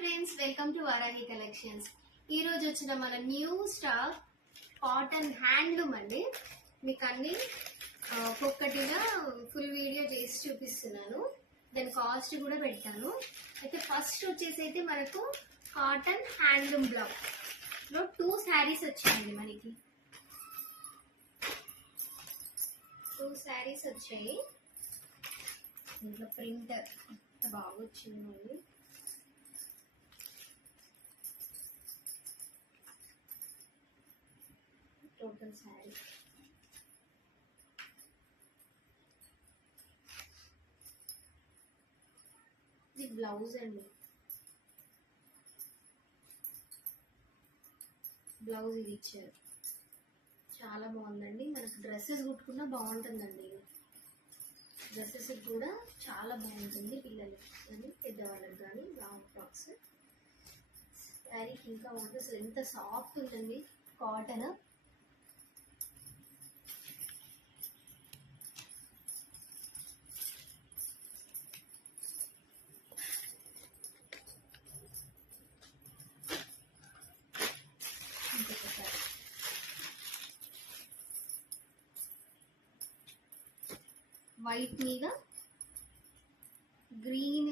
Friends, welcome to Varahi collections. ఈ రోజు వచ్చిన మన న్యూ స్టాక్ కాటన్ హ్యాండ్లూమ్ అండి. మీకు అన్ని ఒక్కొక్కటిగా ఫుల్ వీడియో చేసి చూపిస్తున్నాను. దాని కాస్ట్ కూడా పెట్టాను. అయితే ఫస్ట్ వచ్చేసి అయితే మనకు కాటన్ హ్యాండ్లూమ్ బ్లౌజ్ లో 2 శారీస్ వచ్చాయండి. మనకి 2 శారీస్ వచ్చాయి. ఇంట్లో ప్రింటర్ ఎంత బాగా వచ్చిందండి. టోటల్ శారీ ఇది బ్లౌజ్ అండి. బ్లౌజ్ ఇది ఇచ్చారు. చాలా బాగుందండి. మనకు డ్రెస్సెస్ కుట్టుకున్నా బాగుంటుందండి. డ్రెస్సెస్ కూడా చాలా బాగుంటుంది. పిల్లలకి కానీ పెద్దవాళ్ళకి కానీ లాంగ్ ఫ్రాక్స్. శారీకి ఇంకా ఉంటుంది. అసలు ఎంత సాఫ్ట్ ఉందండి కాటన్. వైట్ మీద గ్రీన్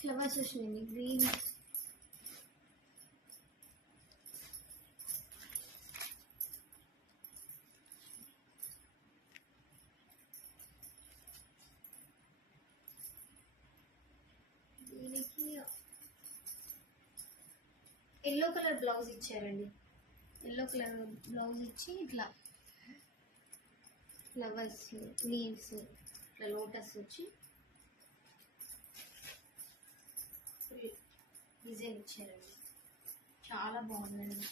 ఫ్లవర్స్ వచ్చినాయండి. గ్రీన్ దీనికి ఎల్లో కలర్ బ్లౌజ్ ఇచ్చారండి. ఎల్లో కలర్ బ్లౌజ్ ఇచ్చి ఇట్లా ఫ్లవర్స్, లీవ్స్, ఇట్లా లోటస్ వచ్చి డిజైన్ ఇచ్చారండి. చాలా బాగుందండి.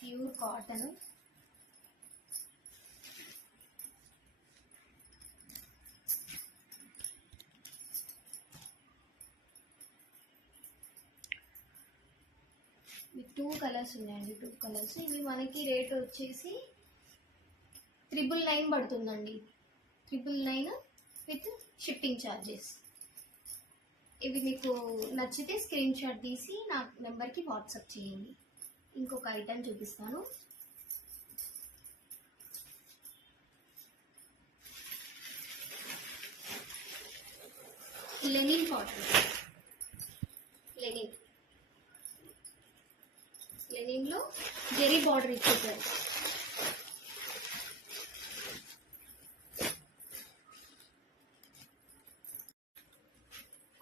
Pure cotton. మీకు 2 కలర్స్ ఉన్నాయండి. 2 కలర్స్. ఇవి మనకి రేట్ వచ్చేసి 999 పడుతుందండి. 999 విత్ షిప్పింగ్ ఛార్జెస్. ఇవి మీకు నచ్చితే స్క్రీన్ షాట్ తీసి నా నెంబర్కి వాట్సాప్ చేయండి. ఇంకొక ఐటమ్ చూపిస్తాను. Linen cotton. లెనిన్లో జెరీ బార్డర్ ఇచ్చేసారు.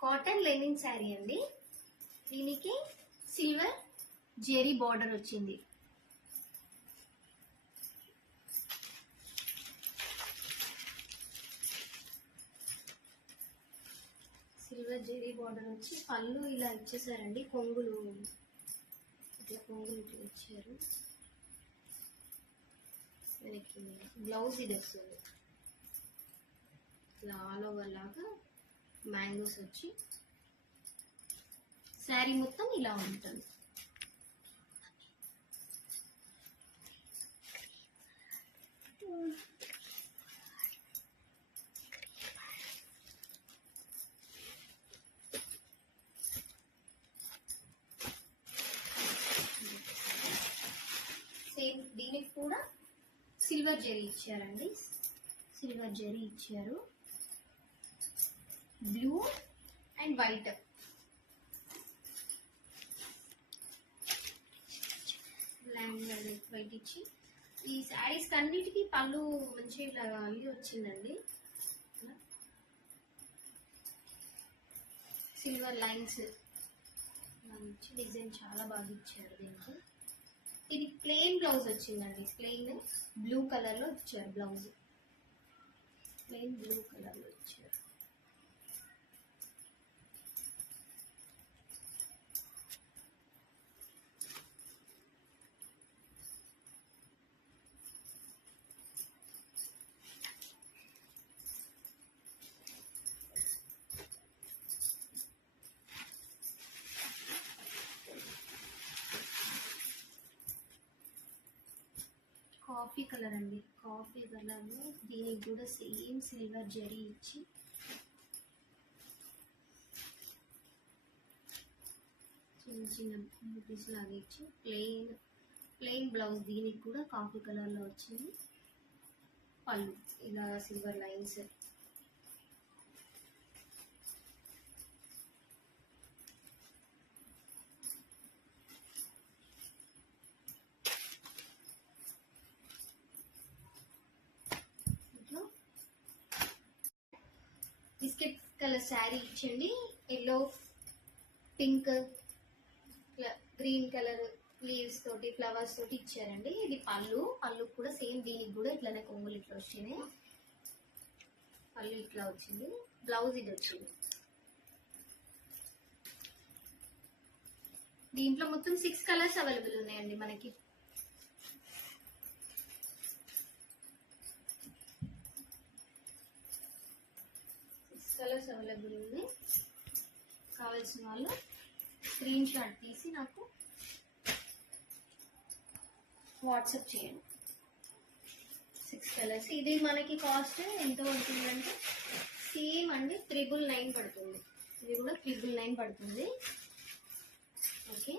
కాటన్ లెనిన్ శారీ అండి. దీనికి సిల్వర్ జెరీ బార్డర్ వచ్చింది. సిల్వర్ జెరీ బార్డర్ వచ్చి పళ్ళు ఇలా ఇచ్చేసారండి. కొంగులు ఇట్లా కొంగులు ఇట్లా ఇచ్చారు. మనకి బ్లౌజ్ ఇది వస్తుంది. ఇట్లా ఆల్ ఓవర్ లాగా మ్యాంగోస్ వచ్చి శారీ మొత్తం ఇలా ఉంటుంది. సేమ్ దీనికి కూడా సిల్వర్ జెరీ ఇచ్చారండి. సిల్వర్ జెరీ ఇచ్చారు. Blue and white. వైట్ ఇచ్చి ఈ శారీస్ అన్నిటికీ పళ్ళు మంచిగా ఇట్లా అల్లి వచ్చిందండి. సిల్వర్ లైన్స్ మంచి డిజైన్ చాలా బాగా ఇచ్చారు. దీనికి ఇది ప్లెయిన్ బ్లౌజ్ వచ్చిందండి. ప్లెయిన్ బ్లూ కలర్లో ఇచ్చారు. బ్లౌజ్ ప్లెయిన్ బ్లూ కలర్లో ఇచ్చారు. కాఫీ కలర్ అండి. కాఫీ కలర్లో దీనికి కూడా సేమ్ సిల్వర్ జరీ ఇచ్చి చిన్న చిన్న బూటీస్ లాగా ఇచ్చి ప్లెయిన్ బ్లౌజ్, దీనికి కూడా కాఫీ కలర్లో వచ్చింది. పళ్ళు ఇలా silver lines. Biscuit colour sari ఇచ్చండి. Yellow, pink, green colour leaves తోటి, ఫ్లవర్స్ తోటి ఇచ్చారండి. ఇది పళ్ళు కూడా సేమ్, దీనికి కూడా ఇట్లానే కొంగులు ఇట్లా వచ్చినాయి. పళ్ళు ఇట్లా వచ్చింది. బ్లౌజ్ ఇది వచ్చింది. దీంట్లో మొత్తం 6 కలర్స్ అవైలబుల్ ఉన్నాయండి మనకి. కలర్స్ అవైలబుల్ ఉంది. కావాల్సిన వాళ్ళు స్క్రీన్ షాట్ తీసి నాకు వాట్సాప్ చేయండి. 6 కలర్స్. ఇది మనకి కాస్ట్ ఎంత పడుతుందంటే సేమ్ అండి 999 పడుతుంది. ఇది కూడా 999 పడుతుంది. ఓకే.